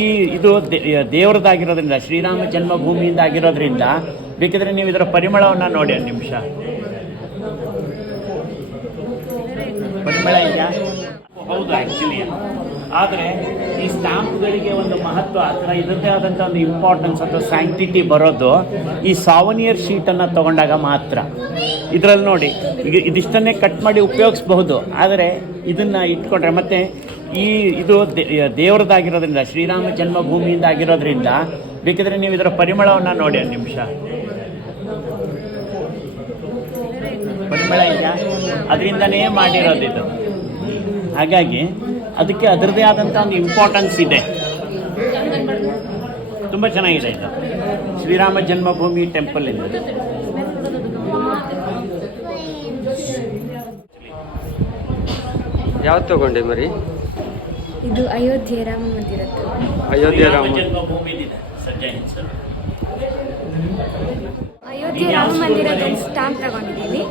ಈ ಇದು ದೇವರದಾಗಿರೋದ್ರಿಂದ, ಶ್ರೀರಾಮ ಜನ್ಮಭೂಮಿಯಿಂದ ಆಗಿರೋದ್ರಿಂದ, ಬೇಕಿದ್ರೆ ನೀವು ಇದರ ಪರಿಮಳವನ್ನ ನೋಡಿ ಒಂದು ನಿಮಿಷ. ಪರಿಮಳ ಇಲ್ಲ ಹೌದು ಆದರೆ, ಈ ಸ್ಟಾಂಪ್ಗಳಿಗೆ ಒಂದು ಮಹತ್ವ ಅಥವಾ ಇದರದೇ ಆದಂಥ ಒಂದು ಇಂಪಾರ್ಟೆನ್ಸ್ ಅಥವಾ ಸ್ಯಾಂಕ್ಟಿಟಿ ಬರೋದು, ಈ ಸಾವನಿಯರ್ ಶೀಟನ್ನು ತಗೊಂಡಾಗ ಮಾತ್ರ. ಇದರಲ್ಲಿ ನೋಡಿ ಇದಿಷ್ಟನ್ನೇ ಕಟ್ ಮಾಡಿ ಉಪಯೋಗಿಸ್ಬಹುದು, ಆದರೆ ಇದನ್ನು ಇಟ್ಕೊಂಡ್ರೆ, ಮತ್ತೆ ಈ ಇದು ದೇವರದಾಗಿರೋದ್ರಿಂದ ಶ್ರೀರಾಮ ಜನ್ಮಭೂಮಿಯಿಂದ ಆಗಿರೋದ್ರಿಂದ, ಬೇಕಿದ್ರೆ ನೀವು ಇದರ ಪರಿಮಳವನ್ನು ನೋಡಿ ಒಂದು ನಿಮಿಷ. ಪರಿಮಳ ಇಲ್ಲ ಅದರಿಂದನೇ ಮಾಡಿರೋದು ಇದು. ಹಾಗಾಗಿ ಅದಕ್ಕೆ ಅದರದೇ ಆದಂಥ ಒಂದು ಇಂಪಾರ್ಟೆನ್ಸ್ ಇದೆ. ತುಂಬ ಚೆನ್ನಾಗಿದೆ ಇದು. ಶ್ರೀರಾಮ ಜನ್ಮಭೂಮಿ ಟೆಂಪಲ್ ಇದೆ. ಯಾವ್ದು ತಗೊಂಡೆ ಮರಿ? ಇದು ಅಯೋಧ್ಯೆ ರಾಮ ಮಂದಿರ ಅಯೋಧ್ಯೆ ರಾಮ ಅಯೋಧ್ಯೆ ರಾಮ ಮಂದಿರದ ಸ್ಟಾಂಪ್ ತಗೊಂಡಿದ್ದೀನಿ.